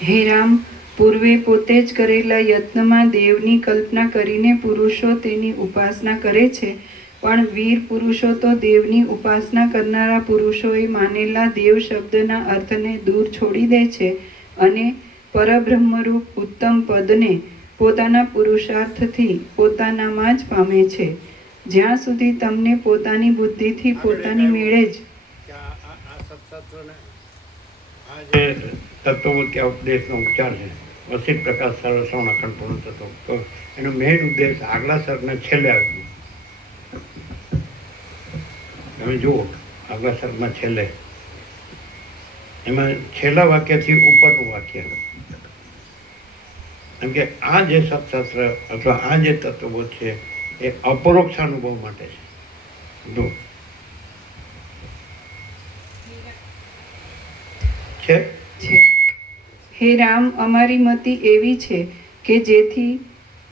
હે રામ પૂર્વે પોતે જ કરેલા યત્નમાં દેવની કલ્પના કરીને પુરુષો તેની ઉપાસના કરે છે. પણ વીર પુરુષો તો દેવની ઉપાસના કરનારા પુરુષોએ માનેલા દેવ શબ્દના અર્થને દૂર છોડી દે છે અને પરબ્રહ્મરૂપ ઉત્તમ પદને પોતાના પુરુષાર્થથી પોતાનામાં જ પામે છે. જ્યાં સુધી તમને પોતાની બુદ્ધિથી પોતાની મેળે જ આ આ આ કે ઉપદેશનો ઉપચાર છે વસિત પ્રકાશ સર્વ શ્રવણ અખંડ પૂર્ણ થતો તો એનો મેઇન ઉદ્દેશ આગલા સરને છેલ્લે આવ્યું તમે જુઓ આગલા સરમાં છેલ્લે એમાં છેલ્લા વાક્યથી ઉપરનું વાક્ય કેમ કે આ જે સત્શાસ્ત્ર અથવા આ જે તત્વબોધ છે એ અપરોક્ષ અનુભવ માટે છે જો છે? હે રામ અમારી મતિ એવી છે કે જેથી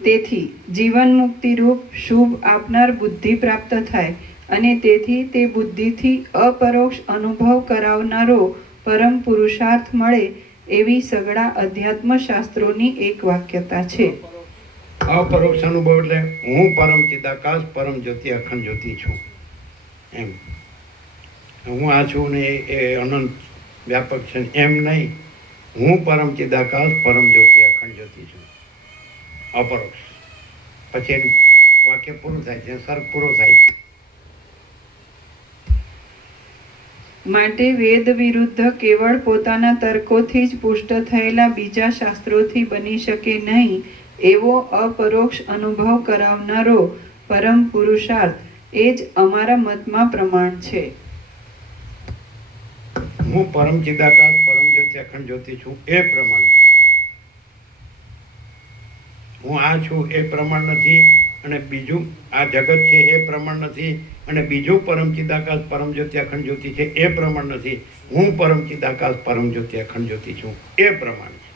તેથી જીવન મુક્તિ રૂપ શુભ આપનાર બુદ્ધિ પ્રાપ્ત થાય અને તેથી તે બુદ્ધિથી અપરોક્ષ અનુભવ કરાવનારો પરમ પુરુષાર્થ મળે એવી સગળા અધ્યાત્મ શાસ્ત્રોની એક વાક્યતા છે. અપરોક્ષ અનુભવ એટલે હું પરમ ચિદાકાશ પરમ જ્યોતિ અખંડ જ્યોતિ છું. એમ. હું આ છું ને એ અનંત વ્યાપક છે એમ નહીં. હું પરમ ચિદાકાશ, પરમ જ્યોતિ, અખંડ જ્યોતિ છું. અપરોક્ષ. પછી એનું વાક્ય પૂરું થાય છે સર્ગ પૂરો થાય. માટે વેદ વિરુદ્ધ કેવળ પોતાના તર્કોથી જ પુષ્ટ થયેલા બીજા શાસ્ત્રોથી બની શકે નહીં, એવો અપરોક્ષ અનુભવ કરાવનારો પરમ પુરુષાર્થ એ જ અમારા મતમાં પ્રમાણ છે. હું પરમ ચિદાકાશ પરમ જ્યોતિ અખંડ જ્યોતિ છું, એ પ્રમાણ. હું આ છું, એ પ્રમાણ નથી, અને બીજું, આ જગત છે, એ પ્રમાણ નથી, અને બીજું પરમ ચિદાકાશ પરમ જ્યોતિ અખંડ જ્યોતિ છે, એ પ્રમાણ નથી. હું પરમ ચિદાકાશ પરમ જ્યોતિ અખંડ જ્યોતિ છું, એ પ્રમાણ. છે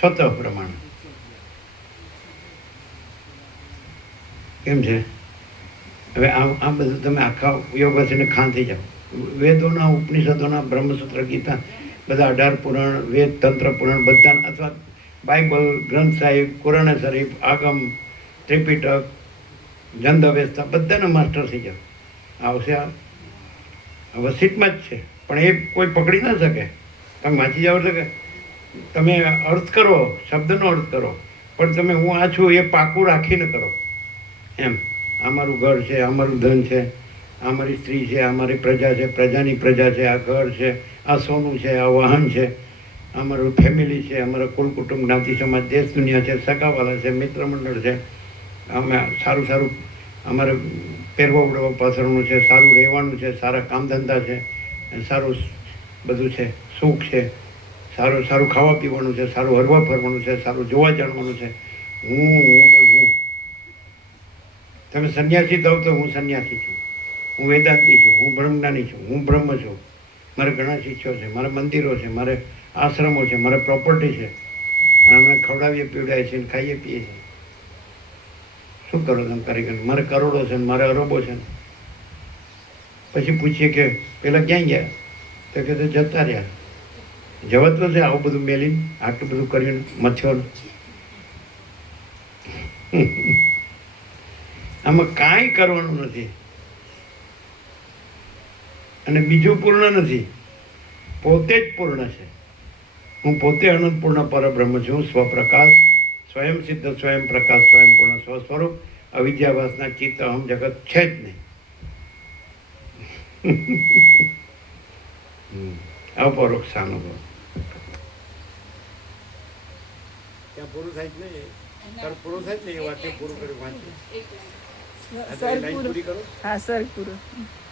સ્વતઃ પ્રમાણ. કેમ છે? હવે આ આ બધું તમે આખા યોગાસને ખાન થઈ જાઓ. વેદોના, ઉપનિષદોના, બ્રહ્મસૂત્ર, ગીતા, બધા અઢાર પુરાણ, વેદ, તંત્ર, પુરાણ બધા અથવા બાઇબલ, ગ્રંથ સાહિબ કુરાણ શરીફ, આગમ, ત્રિપિટક જંદવેસ્તા બધાના માસ્ટર થઈ જાઓ આવશે આ. વસીટમાં જ છે. પણ એ કોઈ પકડી ના શકે. તમે વાંચી જાઓ શકે તમે અર્થ કરો, શબ્દનો અર્થ કરો. પણ તમે હું આ છું એ પાકું રાખીને કરો. એમ. આ ઘર છે, આ મારું ધન છે. આ મારી સ્ત્રી છે આ મારી પ્રજા છે, પ્રજાની પ્રજા છે, આ ઘર છે, આ સોનું છે, આ વાહન છે, અમારું ફેમિલી છે, અમારા કુલ કુટુંબ, જ્ઞાતિ સમાજ, દેશ દુનિયા છે, સગાવાલા છે મિત્ર મંડળ છે. અમે સારું સારું અમારે પહેરવા ઉડવા પાછળનું છે, સારું રહેવાનું છે, સારા કામ ધંધા છે સારું બધું છે, સુખ છે. સારું સારું ખાવા પીવાનું છે, સારું હરવા ફરવાનું છે, સારું જોવા જાણવાનું છે. હું હું ને હું. તમે સંન્યાસી થાવ તો હું સંન્યાસી છું. હું વેદાંતી છું, હું બ્રહ્મજ્ઞાની છું, હું બ્રહ્મ છું. મારે ઘણા શિષ્યો છે, મારે મંદિરો છે, મારે આશ્રમો છે, મારે પ્રોપર્ટી છે. અને અમને ખવડાવીએ, પીવડાવીએ છીએ ખાઈએ, પીએ છીએ. શું કરો તમે કારીગર? મારે કરોડો છે ને મારે અરબો છે ને? પછી પૂછીએ કે, પેલા ક્યાં ગયા? તો કે, તે જતા રહ્યા. જવા તો છે આવું બધું મેલીને, આટલું બધું કરીને મથ્યો આમાં કાંઈ કરવાનું નથી. અને બીજું પૂર્ણ નથી. પોતે જ પૂર્ણ છે. હું પોતે અનંત પૂર્ણ પરબ્રહ્મ છું સ્વપ્રકાશ સ્વયં સિદ્ધ સ્વયં પ્રકાશ સ્વયં પૂર્ણ સ્વ સ્વરૂપ અવિદ્યાવાસના ચિત્ત અહમ જગત છે જ નહીં. અપરોક્ષ અનુભવ. ત્યાં પૂરું થાય જ નહીં. પૂરું થાય જ નહીં? એ વાક્ય પૂરું કર્યું વાંચી. સર હા સર પૂરું.